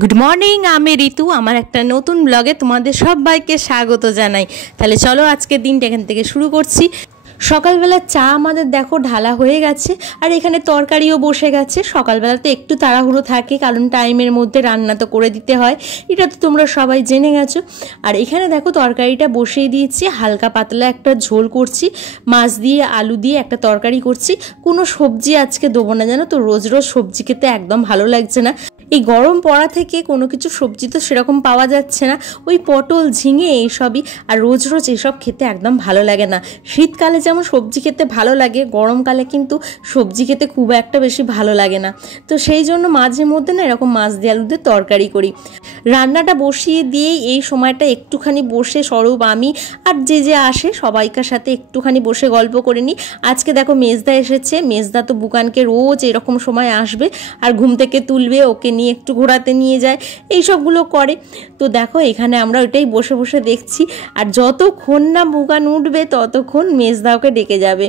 Good morning, আমি ঋতু। আমার একটা নতুন ব্লগে তোমাদের সবাইকে স্বাগত জানাই। তাহলে চলো আজকের দিনটা এখান থেকে শুরু করছি। সকালবেলা চা আমাদের দেখো ঢালা হয়ে গেছে, আর এখানে তরকারিও বসে গেছে। সকালবেলা তো একটু তাড়াহুড়ো থাকে, কারণ টাইমের মধ্যে রান্না তো করে দিতে হয়, এটা তো তোমরা সবাই জেনে গেছো। আর এখানে দেখো তরকারিটা বসিয়ে দিয়েছি, হালকা পাতলা একটা ঝোল করছি, মাছ দিয়ে আলু দিয়ে একটা তরকারি করছি। কোনো সবজি আজকে দেবো না, জানো তো, রোজ রোজ সবজি খেতে একদম ভালো লাগছে না। এই গরম পড়া থেকে কোনো কিছু সবজি তো সেরকম পাওয়া যাচ্ছে না, ওই পটল ঝিঙে এইসবই। আর রোজ রোজ এসব খেতে একদম ভালো লাগে না। শীতকালে যেমন সবজি খেতে ভালো লাগে, গরমকালে কিন্তু সবজি খেতে খুব একটা বেশি ভালো লাগে না। তো সেই জন্য মাঝে মধ্যে না এরকম মাছ দিয়ে আলু দিয়ে তরকারি করি। রান্নাটা বসিয়ে দিয়েই এই সময়টা একটুখানি বসে স্বরূপ, আমি আর যে যে আসে সবাইকার সাথে একটুখানি বসে গল্প করে নিই। আজকে দেখো মেজদা এসেছে। মেজদা তো বুকানকে রোজ এরকম সময় আসবে আর ঘুম থেকে তুলবে, ওকে নিয়ে একটু ঘোরাতে নিয়ে যায়, এই সবগুলো করে। তো দেখো এখানে আমরা ওইটাই বসে বসে দেখছি। আর যতক্ষণ না বুকান উঠবে ততক্ষণ মেজদা ওকে ডেকে যাবে।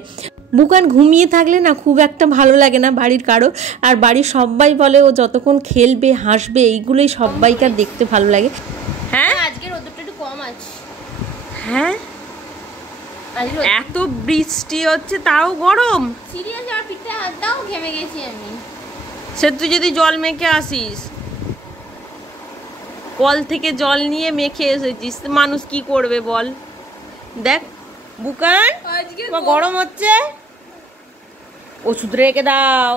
বুকান ঘুমিয়ে থাকলে না খুব একটা ভালো লাগে না বাড়ির কারো। আর বাড়ির সবাই বলে ও যতক্ষণ খেলবে হাসবে এইগুলোই সবাইকার দেখতে ভালো লাগে। হ্যাঁ, আজকে রোদটা একটু কম আছে। হ্যাঁ, এত বৃষ্টি হচ্ছে তাও গরম। সিরিয়াস, আর পিঠে হাত দাও, ঘেমে গেছি আমি। সে তুই যদি জল মেখে আসিস, কল থেকে জল নিয়ে মেখে এসেছিস, মানুষ কি করবে বল। দেখ বুকান, গরম হচ্ছে, ওষুধ রেখে দাও,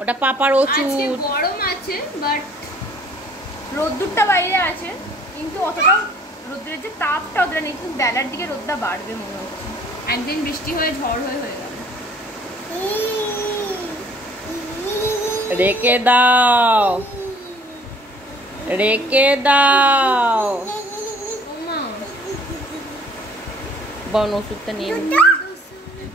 ওটা পাপার ওষুধ। গরম আছে বাট রোদ্দুরটা বাইরে আছে, কিন্তু অতটা রোদ্দুরের যে তাপটা অতটা নেই। কিন্তু বেলার দিকে রোদটা বাড়বে মনে হচ্ছে। একদিন বৃষ্টি হয়ে ঝড় হয়ে গেল। রেখে দাও, রেখে দাও, বন ওষুধটা নিয়ে।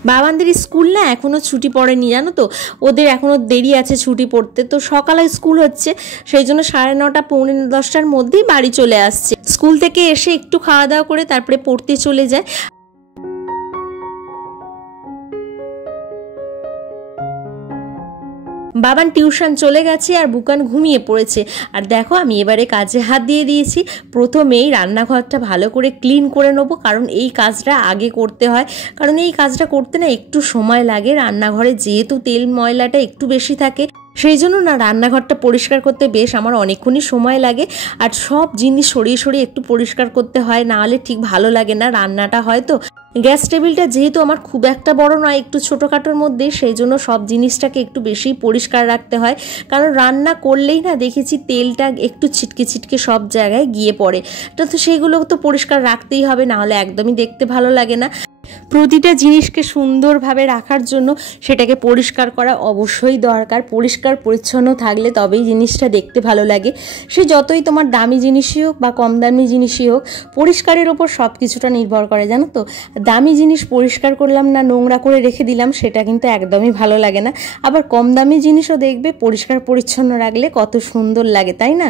বাবানদের স্কুল না এখনও ছুটি পড়েনি, জানো তো, ওদের এখনও দেরি আছে ছুটি পড়তে। তো সকালে স্কুল হচ্ছে, সেই জন্য 9:30 পৌনে 10টার মধ্যেই বাড়ি চলে আসছে। স্কুল থেকে এসে একটু খাওয়া দাওয়া করে তারপরে পড়তে চলে যায়। বাবান টিউশন চলে গেছে আর বুকান ঘুমিয়ে পড়েছে। আর দেখো আমি এবারে কাজে হাত দিয়ে দিয়েছি। প্রথমেই রান্নাঘরটা ভালো করে ক্লিন করে নেবো, কারণ এই কাজটা আগে করতে হয়। কারণ এই কাজটা করতে না একটু সময় লাগে, রান্নাঘরে যেহেতু তেল ময়লাটা একটু বেশি থাকে, সেই জন্য না রান্নাঘরটা পরিষ্কার করতে বেশ আমার অনেকক্ষণই সময় লাগে। আর সব জিনিস সরিয়ে সরিয়ে একটু পরিষ্কার করতে হয়, না হলে ঠিক ভালো লাগে না রান্নাটা। হয়তো গ্যাস টেবিলটা যেহেতু আমার খুব একটা বড় নয়, একটু ছোটোখাটোর মধ্যে, সেই জন্য সব জিনিসটাকে একটু বেশি পরিষ্কার রাখতে হয়। কারণ রান্না করলেই না দেখেছি তেলটা একটু ছিটকে ছিটকে সব জায়গায় গিয়ে পড়ে। তো সেইগুলো তো পরিষ্কার রাখতেই হবে, না হলে একদমই দেখতে ভালো লাগে না। প্রতিটা জিনিসকে সুন্দরভাবে রাখার জন্য সেটাকে পরিষ্কার করা অবশ্যই দরকার। পরিষ্কার পরিচ্ছন্ন থাকলে তবেই জিনিসটা দেখতে ভালো লাগে। সে যতই তোমার দামি জিনিসই হোক বা কম দামি জিনিসই হোক, পরিষ্কারের ওপর সব কিছুটা নির্ভর করে, জানো তো। দামি জিনিস পরিষ্কার করলাম না, নোংরা করে রেখে দিলাম, সেটা কিন্তু একদমই ভালো লাগে না। আবার কম দামি জিনিসও দেখবে পরিষ্কার পরিচ্ছন্ন রাখলে কত সুন্দর লাগে, তাই না?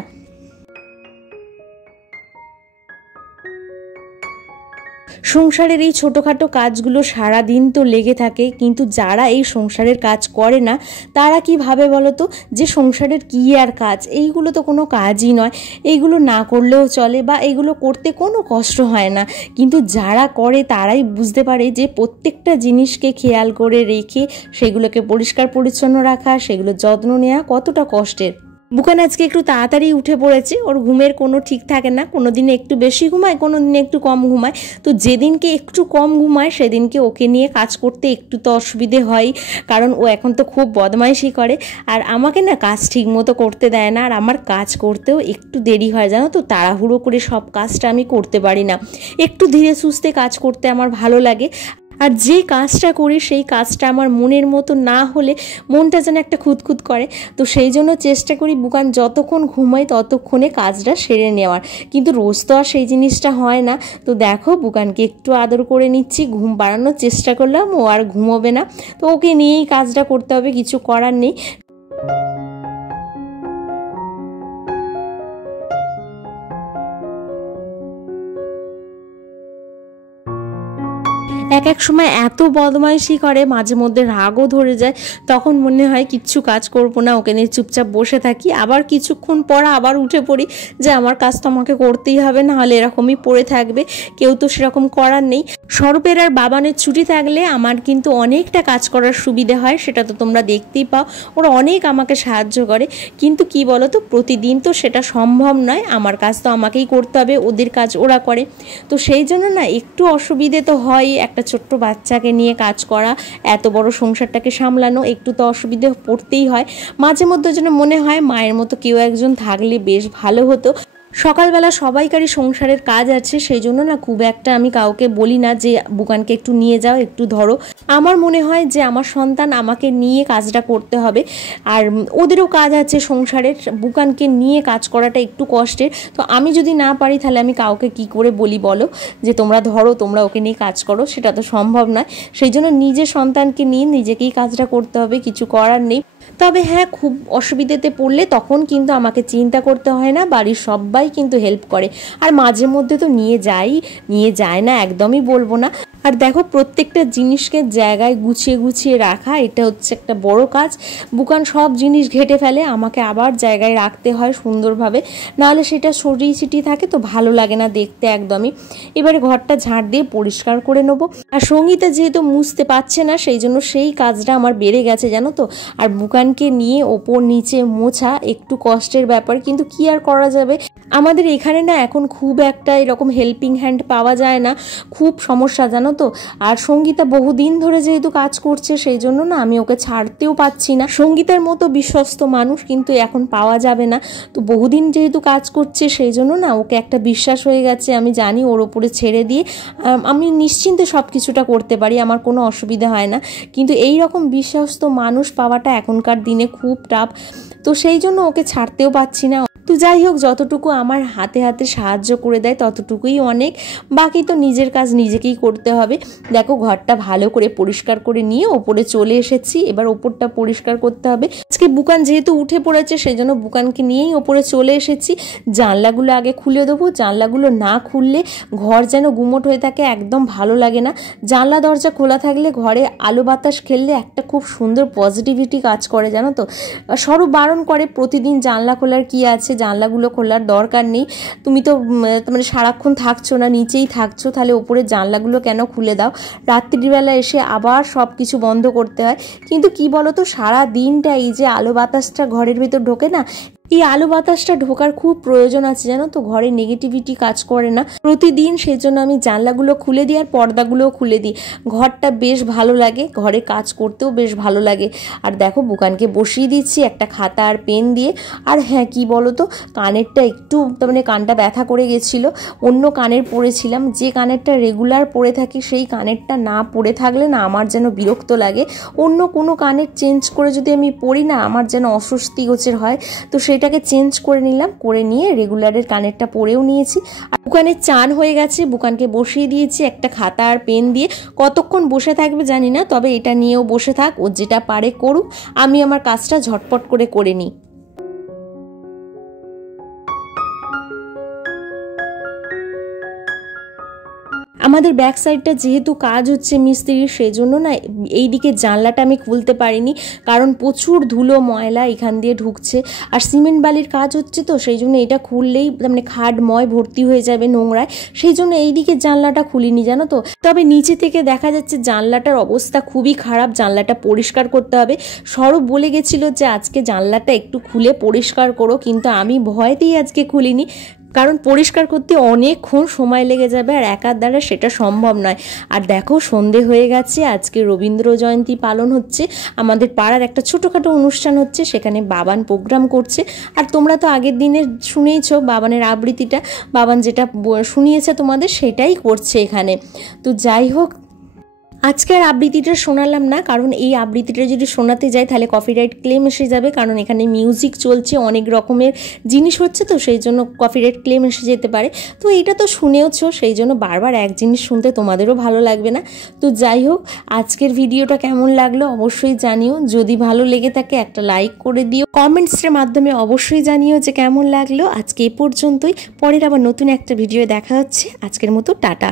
সংসারের এই ছোটোখাটো কাজগুলো সারা দিন তো লেগে থাকে, কিন্তু যারা এই সংসারের কাজ করে না তারা কি ভাবে বলো তো, যে সংসারের কী আর কাজ, এইগুলো তো কোনো কাজই নয়, এইগুলো না করলেও চলে বা এইগুলো করতে কোনো কষ্ট হয় না। কিন্তু যারা করে তারাই বুঝতে পারে যে প্রত্যেকটা জিনিসকে খেয়াল করে রেখে সেগুলোকে পরিষ্কার পরিচ্ছন্ন রাখা, সেগুলো যত্ন নেওয়া কতটা কষ্টের। বুকান আজকে একটু তাড়াতাড়ি উঠে পড়েছে, ওর ঘুমের কোনো ঠিক থাকে না, কোনো দিনে একটু বেশি ঘুমায়, কোনো দিনে একটু কম ঘুমায়। তো যেদিনকে একটু কম ঘুমায় সেদিনকে ওকে নিয়ে কাজ করতে একটু তো অসুবিধে হয়, কারণ ও এখন তো খুব বদমাইশি করে। আর আমাকে না কাজ ঠিক মতো করতে দেয় না, আর আমার কাজ করতেও একটু দেরি হয়, জানো তো। তাড়াহুড়ো করে সব কাজটা আমি করতে পারি না, একটু ধীরে সুস্থে কাজ করতে আমার ভালো লাগে। আর যে কাজটা করি সেই কাজটা আমার মনের মতো না হলে মনটা যেন একটা খুঁতখুত করে। তো সেই জন্য চেষ্টা করি বুকান যতক্ষণ ঘুমাই ততক্ষণে কাজটা সেরে নেওয়ার, কিন্তু রোজ তো আর সেই জিনিসটা হয় না। তো দেখো বুকানকে একটু আদর করে নিচ্ছি, ঘুম পাড়ানোর চেষ্টা করলাম, ও আর ঘুমোবে না, তো ওকে নিয়েই কাজটা করতে হবে, কিছু করার নেই। এক এক সময় এত বদমাইশি করে, মাঝে মধ্যে রাগও ধরে যায়। তখন মনে হয় কিচ্ছু কাজ করবো না, ওকে নিয়ে চুপচাপ বসে থাকি। আবার কিছুক্ষণ পর আবার উঠে পড়ি যে আমার কাজ তো আমাকে করতেই হবে, না হলে এরকমই পড়ে থাকবে, কেউ তো সেরকম করার নেই। স্বরূপের আর বাবানের ছুটি থাকলে আমার কিন্তু অনেকটা কাজ করার সুবিধে হয়, সেটা তো তোমরা দেখতেই পাও। ওরা অনেক আমাকে সাহায্য করে, কিন্তু কি বলো তো, প্রতিদিন তো সেটা সম্ভব নয়। আমার কাজ তো আমাকেই করতে হবে, ওদের কাজ ওরা করে। তো সেই জন্য না একটু অসুবিধে তো হয়, একটা ছোট্ট বাচ্চাকে নিয়ে কাজ করা, এত বড় সংসারটাকে সামলানো, একটু তো অসুবিধে পড়তেই হয়। মাঝে মধ্যে যেন মনে হয় মায়ের মতো কেউ একজন থাকলে বেশ ভালো হতো। সকালবেলা সবাইকারই সংসারের কাজ আছে, সেই জন্য না খুব একটা আমি কাউকে বলি না যে বুকানকে একটু নিয়ে যাও, একটু ধরো। আমার মনে হয় যে আমার সন্তান আমাকে নিয়ে কাজটা করতে হবে, আর ওদেরও কাজ আছে সংসারের, বুকানকে নিয়ে কাজ করাটা একটু কষ্টের। তো আমি যদি না পারি তাহলে আমি কাউকে কি করে বলি বলো যে তোমরা ধরো, তোমরা ওকে নিয়ে কাজ করো, সেটা তো সম্ভব নয়। সেই জন্য নিজের সন্তানকে নিয়ে নিজেকেই কাজটা করতে হবে, কিছু করার নেই। তবে হ্যাঁ, খুব অসুবিধাতে পড়লে তখন কিন্তু আমাকে চিন্তা করতে হয় না, বাড়ির সবাই কিন্তু হেল্প করে। আর মাঝে মধ্যে তো নিয়ে যায় না একদমই বলবো না। আর দেখো, প্রত্যেকটা জিনিসকে জায়গায় গুছিয়ে গুছিয়ে রাখা, এটা হচ্ছে একটা বড় কাজ। বুকান সব জিনিস ঘেটে ফেলে, আমাকে আবার জায়গায় রাখতে হয় সুন্দরভাবে, নাহলে সেটা ছড়িয়ে ছিটিয়ে থাকে তো ভালো লাগে না দেখতে একদমই। এবারে ঘরটা ঝাড় দিয়ে পরিষ্কার করে নেবো। আর সঙ্গীতা যেহেতু মুছতে পারছে না, সেই জন্য সেই কাজটা আমার বেড়ে গেছে জানো তো। আর বুকানকে নিয়ে ওপর নিচে মোছা একটু কষ্টের ব্যাপার, কিন্তু কি আর করা যাবে। আমাদের এখানে না এখন খুব একটা এরকম হেল্পিং হ্যান্ড পাওয়া যায় না, খুব সমস্যা জানো তো। আর সঙ্গীতা বহুদিন ধরে যেহেতু কাজ করছে, সেই জন্য না আমি ওকে ছাড়তেও পাচ্ছি না। সঙ্গীতার মতো বিশ্বস্ত মানুষ কিন্তু এখন পাওয়া যাবে না। তো বহুদিন যেহেতু কাজ করছে, সেই জন্য না ওকে একটা বিশ্বাস হয়ে গেছে, আমি জানি ওর ওপরে ছেড়ে দিয়ে আমি নিশ্চিন্তে সব কিছুটা করতে পারি, আমার কোনো অসুবিধা হয় না। কিন্তু এই রকম বিশ্বস্ত মানুষ পাওয়াটা এখনকার দিনে খুব টাফ, তো সেই জন্য ওকে ছাড়তেও পাচ্ছি না। তো যাই হোক, যতটুকু আমার হাতে হাতে সাহায্য করে দেয় ততটুকুই অনেক, বাকি তো নিজের কাজ নিজেকেই করতে হবে। দেখো, ঘরটা ভালো করে পরিষ্কার করে নিয়ে ওপরে চলে এসেছি, এবার ওপরটা পরিষ্কার করতে হবে। আজকে বুকান যেহেতু উঠে পড়েছে, সেই জন্য বুকানকে নিয়েই ওপরে চলে এসেছি। জানলাগুলো আগে খুলে দেবো, জানলাগুলো না খুললে ঘর যেন গুমোট হয়ে থাকে, একদম ভালো লাগে না। জানলা দরজা খোলা থাকলে ঘরে আলো বাতাস খেললে একটা খুব সুন্দর পজিটিভিটি কাজ করে জানো তো। স্বরূপ বারণ করে প্রতিদিন জানলা খোলার কি আছে, জানলাগুলো খোলার দরকার নেই, তুমি তো মানে সারাক্ষণ থাকছো না, নিচেই থাকছো, তাহলে ওপরে জানলাগুলো কেন খুলে দাও। রাত্রিবেলা এসে আবার সব কিছু বন্ধ করতে হয়। কিন্তু কি বলো তো, সারা দিনটা এই যে আলো বাতাসটা ঘরের ভেতর ঢোকে না, এই আলো বাতাসটা ঢোকার খুব প্রয়োজন আছে জানো তো। ঘরে নেগেটিভিটি কাজ করে না প্রতিদিন, সেই জন্য আমি জানলাগুলো খুলে দিই আর পর্দাগুলোও খুলে দিই। ঘরটা বেশ ভালো লাগে, ঘরে কাজ করতেও বেশ ভালো লাগে। আর দেখো, বুকানকে বসিয়ে দিচ্ছি একটা খাতা আর পেন দিয়ে। আর হ্যাঁ, কি বলো তো, কানেরটা একটু মানে কানটা ব্যথা করে গেছিলো, অন্য কানের পরেছিলাম। যে কানেরটা রেগুলার পরে থাকি, সেই কানেরটা না পরে থাকলে না আমার যেন বিরক্ত লাগে। অন্য কোনো কানের চেঞ্জ করে যদি আমি পরি না, আমার যেন অস্বস্তি গোচর হয়। তো সেটাকে চেঞ্জ করে নিলাম, করে নিয়ে রেগুলারের কানেরটা পরেও নিয়েছি। আর বুকানের চান হয়ে গেছে, বুকানকে বসিয়ে দিয়েছি একটা খাতা আর পেন দিয়ে। কতক্ষণ বসে থাকবে জানি না, তবে এটা নিয়েও বসে থাক, ও যেটা পারে করুক, আমি আমার কাজটা ঝটপট করে নিই। আমাদের ব্যাক সাইডটা যেহেতু কাজ হচ্ছে মিস্ত্রির, সেই জন্য না এই দিকে জানলাটা আমি খুলতে পারিনি, কারণ প্রচুর ধুলো ময়লা এখান দিয়ে ঢুকছে। আর সিমেন্ট বালির কাজ হচ্ছে তো, সেই জন্য এটা খুললেই মানে খাডময় ভর্তি হয়ে যাবে নোংরায়, সেই জন্য এই দিকে জানলাটা খুলিনি জানো তো। তবে নিচে থেকে দেখা যাচ্ছে জানলাটার অবস্থা খুবই খারাপ, জানলাটা পরিষ্কার করতে হবে। স্বরূপ বলে গেছিল যে আজকে জানলাটা একটু খুলে পরিষ্কার করো, কিন্তু আমি ভয়তেই আজকে খুলিনি, কারণ পরিষ্কার করতে অনেকক্ষণ সময় লেগে যাবে, আর একার দ্বারা সেটা সম্ভব নয়। আর দেখো, সন্ধে হয়ে গেছে, আজকে রবীন্দ্র জয়ন্তী পালন হচ্ছে, আমাদের পাড়ার একটা ছোটোখাটো অনুষ্ঠান হচ্ছে, সেখানে বাবান প্রোগ্রাম করছে। আর তোমরা তো আগের দিনে শুনেইছো বাবানের আবৃত্তিটা, বাবান যেটা শুনিয়েছে তোমাদের সেটাই করছে এখানে। তো যাই হোক, আজকে আর আবৃত্তিটা শোনালাম না, কারণ এই আবৃত্তিটা যদি শোনাতে যাই তাহলে কপিরাইট ক্লেম এসে যাবে, কারণ এখানে মিউজিক চলছে, অনেক রকমের জিনিস হচ্ছে, তো সেই জন্য কপিরাইট ক্লেম এসে যেতে পারে। তো এইটা তো শুনেওছো, সেই জন্য বারবার এক জিনিস শুনতে তোমাদেরও ভালো লাগবে না। তো যাই হোক, আজকের ভিডিওটা কেমন লাগলো অবশ্যই জানিও, যদি ভালো লেগে থাকে একটা লাইক করে দিও, কমেন্টসের মাধ্যমে অবশ্যই জানিও যে কেমন লাগলো। আজকে এ পর্যন্তই, পরের আবার নতুন একটা ভিডিও দেখা হচ্ছে। আজকের মতো টাটা।